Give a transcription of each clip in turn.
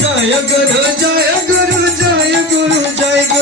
Jai Guru, Jai Guru, Jai Guru, Jai Guru.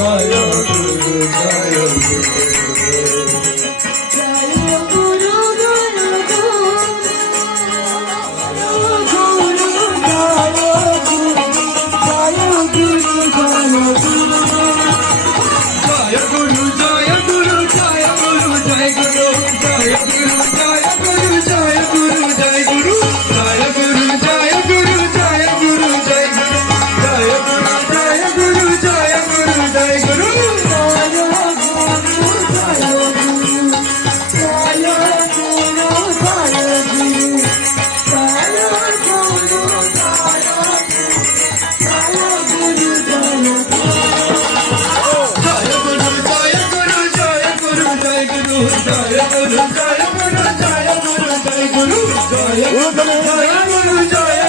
Joy Guru Joy Guru Joy Guru, Joy Guru, Joy Guru, Joy Guru, Joy Guru, Joy Guru, Joy Guru, Joy Guru, Joy Guru, Joy Guru, Joy Guru